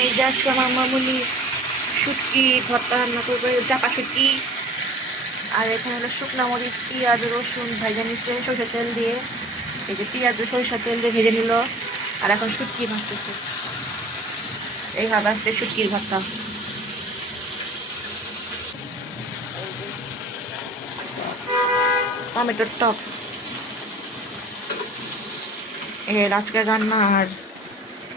এই আজকে আমার মামুনি শুটকি, ভর্তা রান্না করবে, চাপা শুটকি। আর এখানে হলো শুকনা মরিচ, পেঁয়াজ, রসুন ভেজে নিচ্ছে, সরষের তেল দিয়ে। এই যে পেঁয়াজ, সরিষার তেল দিয়ে ভেজে নিল। আর এখন শুটকি ভাজতেছে। এইভাবে আসছে শুটকির ভর্তা। টমেটোর টপ এর আজকে রান্না আর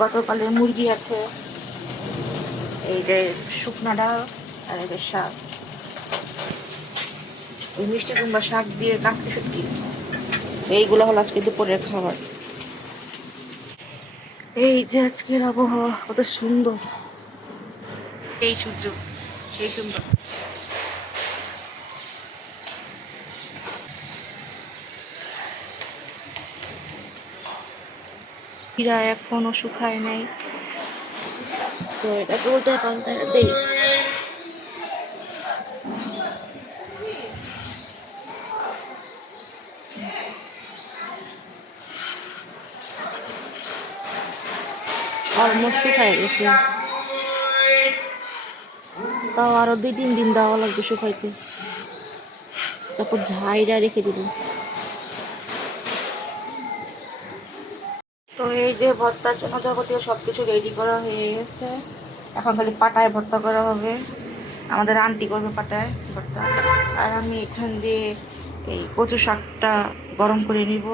গতকালের মুরগি আছে। এই যে শুকনা ডাল আর এই যে শাক। এই মিষ্টি কুমড়া শাক দিয়ে কাঁকড়ি শুটকি এইগুলো হলো আজকে দুপুরের খাবার। এই যে আজকের আবহাওয়া, কত সুন্দর। এই সূর্য, সেই সুন্দর। হীরা এখনও শুকায় নাই। তো এটাকে উল্টে পাল্টে দেই অলমোস্ট শুকায় গেছে তাও আরও দুই তিন দিন দেওয়া লাগবে শুকাইতে। তারপর ঝাইরা রেখে দিব তো এই যে ভর্তার জন্য যাবতীয় সব কিছু রেডি করা হয়ে গেছে। এখন খালি পাটায় ভর্তা করা হবে। আমাদের আন্টি করবে পাটায় ভর্তা। আর আমি এখান দিয়ে এই কচু শাকটা গরম করে নিব।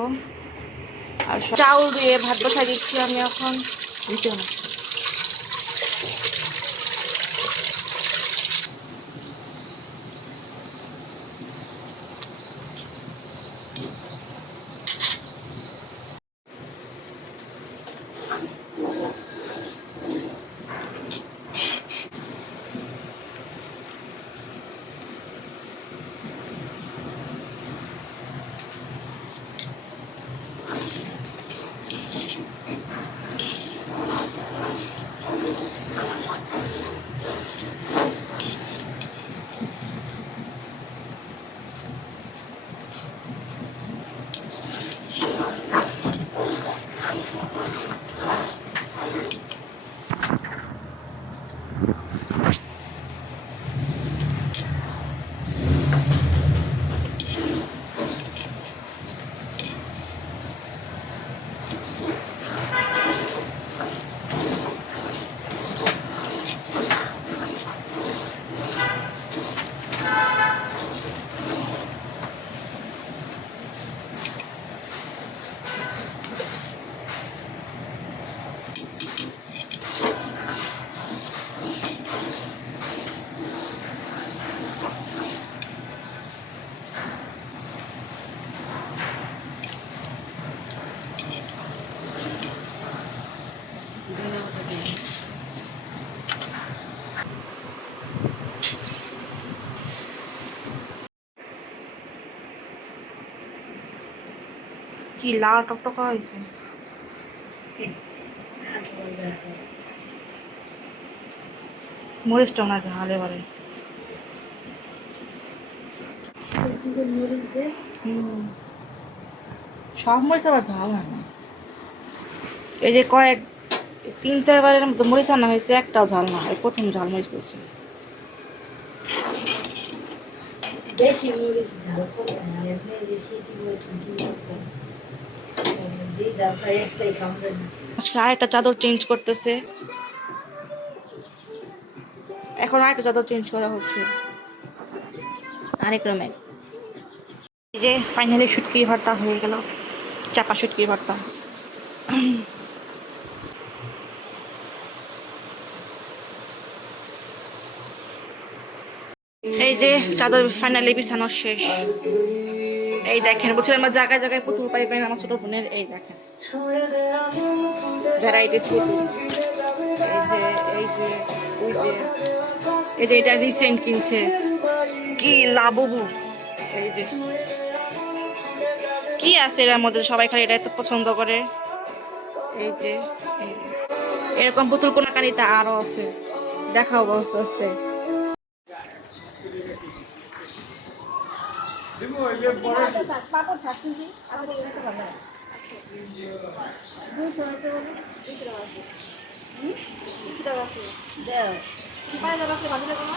আর চাউল দিয়ে ভাত বসাই দিচ্ছি আমি এখন। দিতে না কি লাল টকটকা হয়েছে? মরিচটা না ঝাল হুম। সব মরিচ আবার ঝাল হয় না। এই যে কয়েক, তিন চারবারের মতো মরিচ আনা হয়েছে, একটাও ঝাল না হয় প্রথম ঝাল মরিচ করেছে। মরিচ ঝাল করে। আজকে আরেকটা চাদর চেঞ্জ করতেছে। এখন আরেকটা চাদর চেঞ্জ করা হচ্ছে। আরেক রকমের এই যে ফাইনালি শুটকি ভর্তা হয়ে গেল। চাপা শুটকি ভর্তা। এই যে চাদর ফাইনালি বিছানো শেষ। এই দেখেন, বলছিলাম আমার জায়গায় জায়গায় পুতুল পাইবেন আমার ছোট বোনের, এই দেখেন। ভ্যারাইটিস পুতুল। এই যে এই যে এই যে এটা রিসেন্ট কিনছে। কি লাববু। এই যে। কি আছে এর মধ্যে? সবাই খালি এটা এত পছন্দ করে। এই যে। এরকম পুতুল কোনাকানিতে আরও আছে। দেখাও আস্তে আস্তে। তিনশো টাকা আছে পায়ে যাবে আছে ভাজি লাগবে না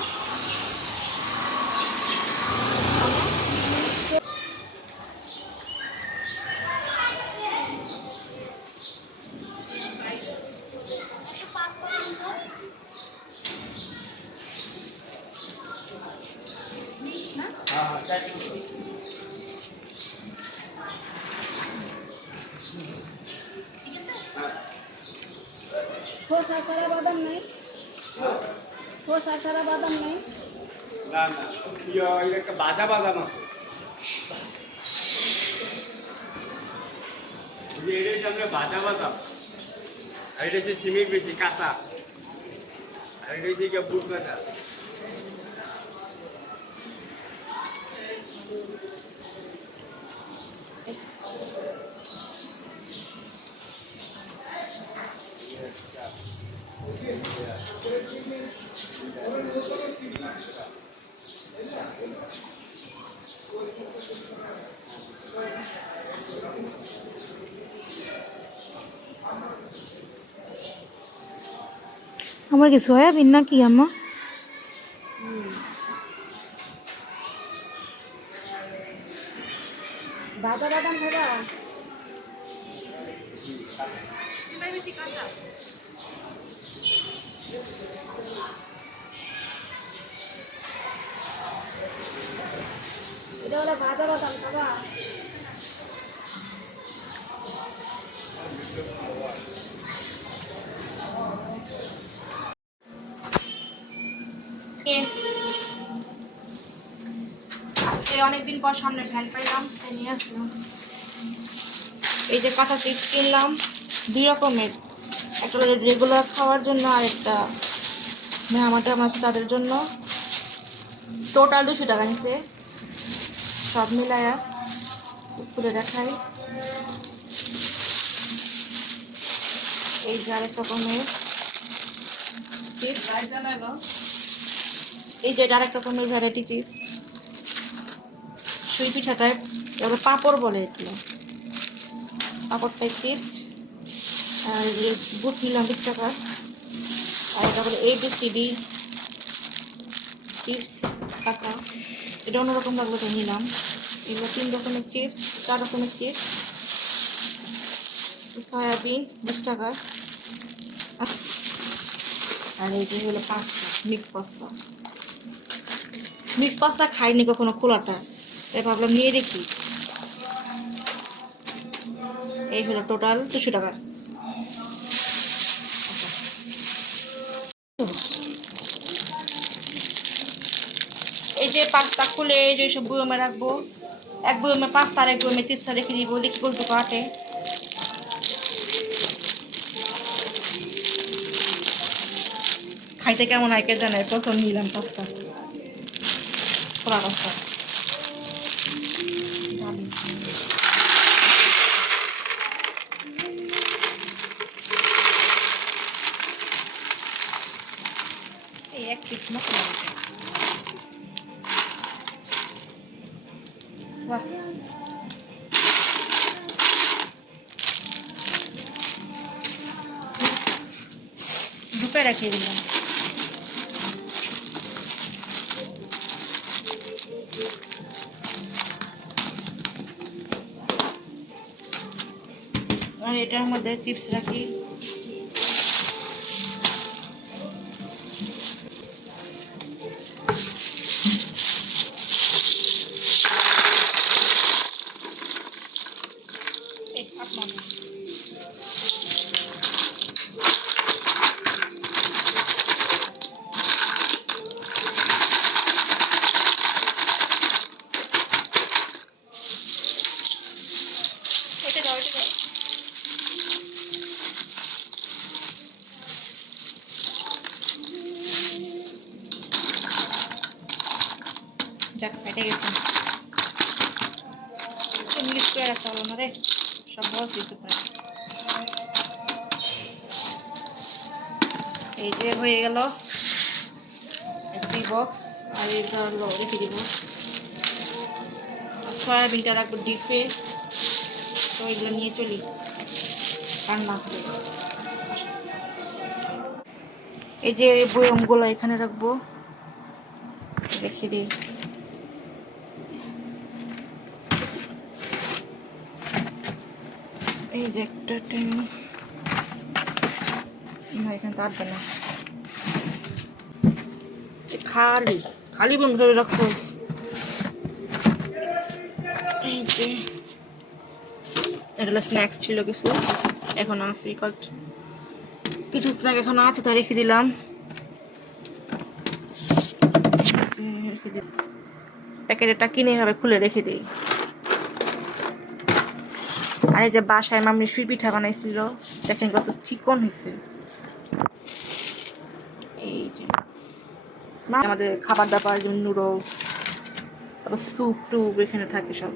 খোসা সারা বাদাম নেই খোসা সারা বাদাম নেই না না ইয়ে, এটা একটা বাজা বাজা মতো এটা হচ্ছে আমরা বাজা বাদাম আর এটা হচ্ছে সিমের বেশি কাঁচা। আর এটা হচ্ছে বুট বাজা আমার কি সয়াবিন নাকি আম্মা আজকে অনেকদিন পর সামনে ফ্যান পাইলাম তাই নিয়ে আসলাম। এই যে কাঁচা চিপস কিনলাম, দুই রকমের। একটা রেগুলার খাওয়ার জন্য আর একটা মেহমানটা আমার তাদের জন্য। টোটাল দুশো টাকা নিছে। সব মিলায়া উপরে দেখাই। এই যে আরেক রকমের। এই যে এটা আরেক রকমের ভ্যারাইটি চিপস সুই পিঠা টাইপ এগুলো পাঁপড় বলে এগুলো। পাঁপড় টাইপ চিপস আর বুট নিলাম বিশ টাকার আর এটা বলে A B C D chips কাঁচা। এটা অন্যরকম লাগল তো নিলাম। এগুলো তিন রকমের চিপস চার রকমের চিপস সয়াবিন বিশ টাকা। আর এই যে হলো pasta mix pasta. Mix pasta খাইনি কখনো খোলাটা। তাই ভাবলাম নিয়ে দেখি। এই হলো টোটাল দুশো টাকা। এই যে পাস্তা খুলে, এই যে সব বয়মে রাখব। এক বয়মে পাস্তা আর এক বয়মে চিপসা রেখে দিব, দেখি করব কাটে খাইতে কেমন হয় কে জানে? প্রথম নিলাম পাস্তা। খোলা পাস্তা এই এক পিস মশলা। বাহ। দুপে রাখিয়ে দিলাম। এটার মধ্যে চিপস রাখি। গেছে। ইংলিশ করে রাখতে না রে, সব বস দিতে পারে এই যে হয়ে গেল একটি বক্স আর রেখে সয়াবিনটা রাখব ডিপে তো এগুলো নিয়ে চলি। রান্না করে। এই যে বয়মগুলো এখানে রাখব। রেখে দিই। এই যে একটা টেন। না, এখানে তারবে না খালি খালি বন্ধ করে রাখছোস এই যে, এটা স্ন্যাক্স ছিল কিছু, এখন আছে কত কিছু স্ন্যাক এখন আছে তাই রেখে দিলাম। প্যাকেটটা কিনে হবে খুলে রেখে দিই। এই যে বাসায় মামনি সুই পিঠা বানাইছিল, দেখেন কত চিকন হয়েছে এই যে। আমাদের খাবার দাবার যেমন নুডলস তারপর স্যুপ টুপ এখানে থাকে সব।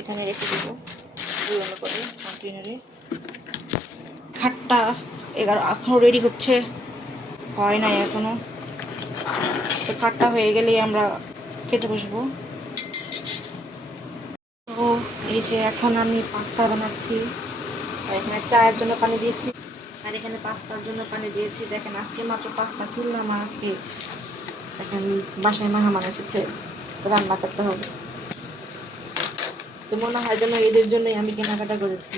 এখানে রেখে দেবো। পুরোনো করে কন্টেনারে খাটটা এগারো এখনও রেডি হচ্ছে হয় নাই এখনও। তো খাটটা হয়ে গেলেই আমরা খেতে বসবো। এই যে এখন আমি পাস্তা বানাচ্ছি। আর এখানে চায়ের জন্য পানি দিয়েছি। আর এখানে পাস্তার জন্য পানি দিয়েছি। দেখেন, আজকে মাত্র পাস্তা কিনলাম আজকে দেখেন বাসায় মেহমান এসেছে। রান্না করতে হবে। তো মনে হয় যেন এদের জন্যই আমি কেনাকাটা করেছি।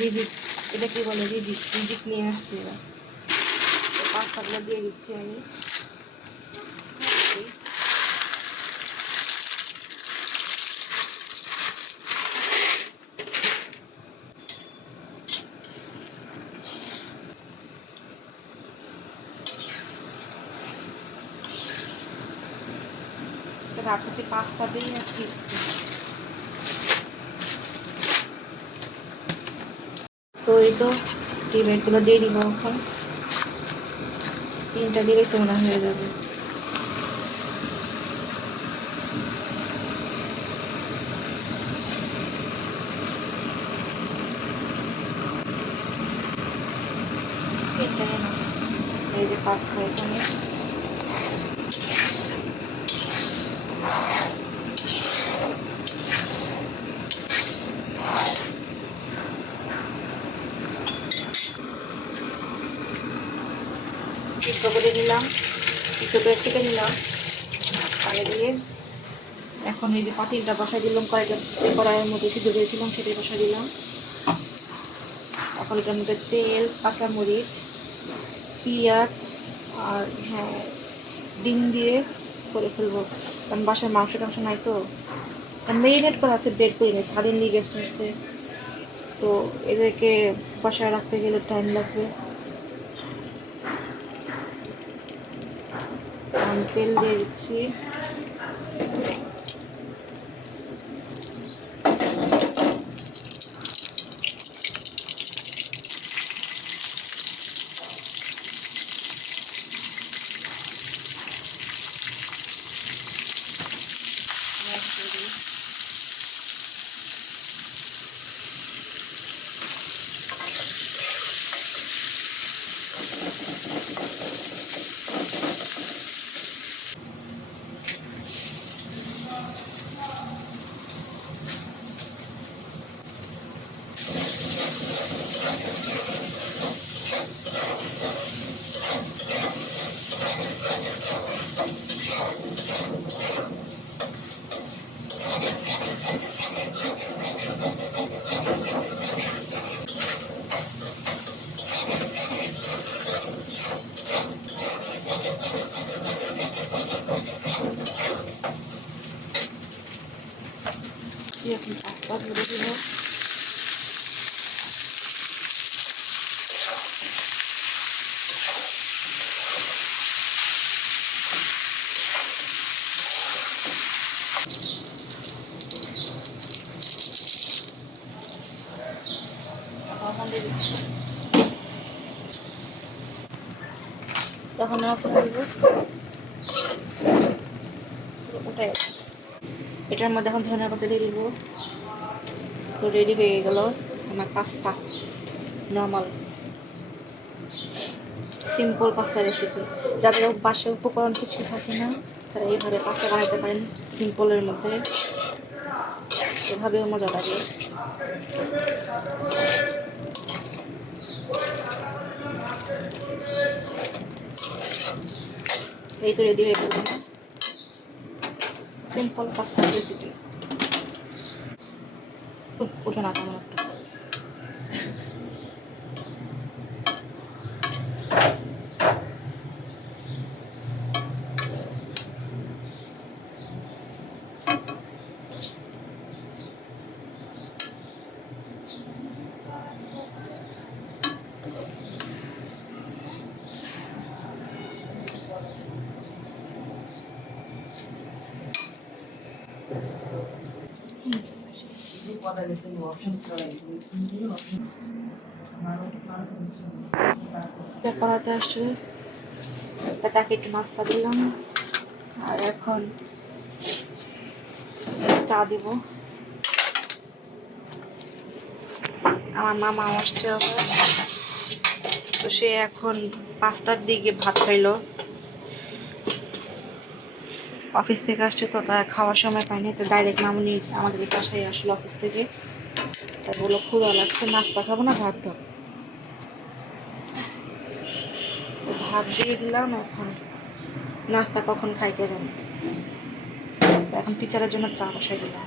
রিজিক, এটা কি বলে? রিজিক রিজিক নিয়ে আসছি এরা। পাস্তাগুলো দিয়ে দিচ্ছি আমি। দিই আর চিপস দিই তো এই তো ব্যাগগুলো দিয়ে দিব এখন তিনটা দিলেই তো মনে হয় যাবে। এই যে পাস্তা এখানে সিদ্ধ করে নিলাম। সিদ্ধ করে ছেঁকে নিলাম। পানি দিয়ে। এখন এই যে পাতিলটা বসাই দিলাম, কড়াইটা কড়াইয়ের মধ্যে সিদ্ধ করেছিলাম সেটাই বসাই দিলাম। এখন এটার মধ্যে তেল, কাঁচামরিচ, পেঁয়াজ আর হ্যাঁ ডিম দিয়ে করে ফেলব। কারণ বাসায় মাংস টাংস নাই তো। মেরিনেট করা আছে বেড করে নিয়ে সাডেনলি গেস্ট আসছে তো এদেরকে বাসায় রাখতে গেলে টাইম লাগবে। তেল দিয়ে দিচ্ছি। আচ্ছা, এটার মধ্যে এখন ধনিয়া পাতা দিয়ে দিব। তো রেডি হয়ে গেল আমার pasta normal simple pasta recipe যাদের বাসে উপকরণ কিছু থাকে না, তারা এইভাবে পাস্তা বানাতে পারেন সিম্পলের মধ্যে। এভাবেও মজা লাগে। Thank you. এই তো রেডি হয়ে গেল। সিম্পল পাস্তা রেসিপি উঠে না তেমন একটা। পড়াতে আসছে। তা তাকে একটু নাস্তা দিলাম। আর এখন চা দিব। আমার মামা আসছে আবার। তো সে এখন পাঁচটার দিকে ভাত খাইলো। অফিস থেকে আসছে তো তারা খাওয়ার সময় পায়নি তো ডাইরেক্ট মামুনি আমাদের বাসায় আসলো অফিস থেকে। তাই বলল ক্ষুদা লাগছে নাস্তা খাব না, ভাত তো ভাত দিয়ে দিলাম, এখন নাস্তা কখন খাইতে জানি। এখন টিচারের জন্য চা বসাই দিলাম।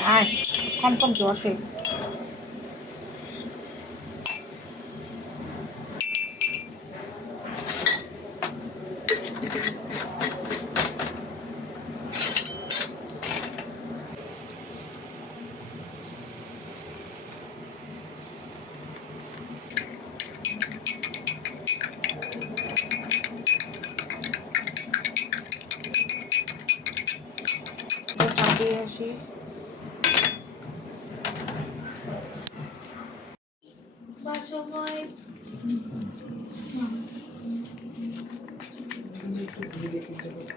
hai con con chúa xịt Thank you. দিয়ে আসি সময়